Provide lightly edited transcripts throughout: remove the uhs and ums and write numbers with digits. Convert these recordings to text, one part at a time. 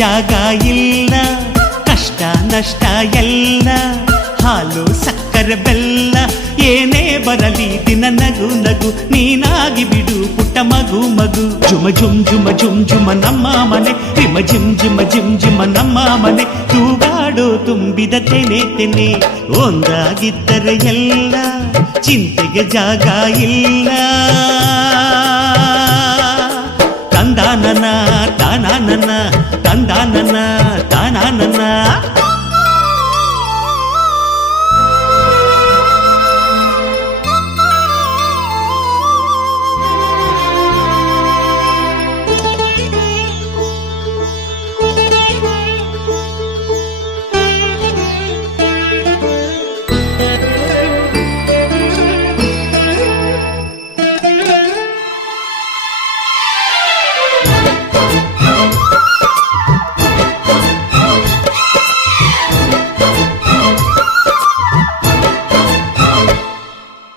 ಜಾಗ ಇಲ್ಲ, ಕಷ್ಟ ನಷ್ಟ ಎಲ್ಲ ಹಾಲು ಸಕ್ಕರೆ ಬೆಲ್ಲ ಏನೇ ಬರಲಿ ದಿನ ನಗು ನಗು ನೀನಾಗಿ ಬಿಡು ಪುಟ್ಟ ಮಗು ಮಗು. ಜುಮ ಜುಮ್ ಜುಮ ಜುಮ್ ಜುಮ ನಮ್ಮ ಮನೆ, ರಿಮ ಜಿಮ್ ಜಿಮ ಜಿಮ್ ಜಿಮ ನಮ್ಮ ಮನೆ, ತೂಗಾಡೋ ತುಂಬಿದ ತೆನೆ ತೆನೆ. ಒಂದಾಗಿದ್ದರೆ ಎಲ್ಲ ಚಿಂತೆಗೆ ಜಾಗ ಇಲ್ಲ. ತಂದಾನನ ತಾನಾನನ ತಂದಾನನ ತಾನಾನನ.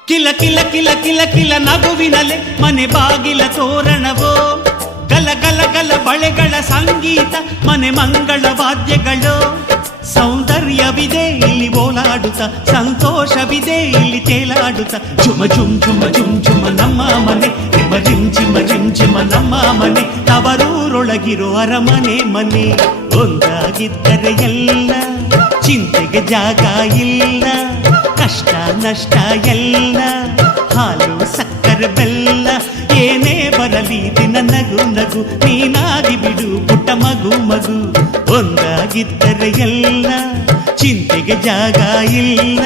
ಕಿಲ ಕಿಲ ಕಿಲ ಕಿಲ ಕಿಲ ನಗುವಿನಲೆ ಮನೆ ಬಾಗಿಲ ತೋರಣವೋ, ಗಲ ಗಲ ಗಲ ಬಳೆಗಳ ಸಂಗೀತ ಮನೆ ಮಂಗಳ ವಾದ್ಯಗಳು. ಸೌಂದರ್ಯವಿದೆ ಇಲ್ಲಿ ಓಲಾಡುತ್ತ, ಸಂತೋಷವಿದೆ ಇಲ್ಲಿ ತೇಲಾಡುತ್ತ. ಜುಮ ಜುಮ್ ಜುಮ ಜುಮ್ ಜುಮ ನಮ್ಮ ಮನೆ, ರಿಮ ರಿಮ್ ಜಿಮ ರಿಮ್ ಜಿಮ ನಮ್ಮ ಮನೆ, ತವರೂರೊಳಗಿರೋ ಅರಮನೆ ಮನೆ. ಒಂದಾಗಿದ್ದರೆ ಎಲ್ಲ ಚಿಂತೆಗೆ ಜಾಗ ಇಲ್ಲ, ಕಷ್ಟ ನಷ್ಟ ಎಲ್ಲ ಹಾಲು ಸಕ್ಕರೆ ಬೆಲ್ಲ ಏನೇ ಬರಲಿ ದಿನ ನಗು ನಗು ನೀನಾಗಿ ಬಿಡು ಪುಟ್ಟ ಮಗು ಮಗು. ಒಂದಾಗಿದ್ದರೆ ಎಲ್ಲ ಚಿಂತೆಗೆ ಜಾಗ ಇಲ್ಲ.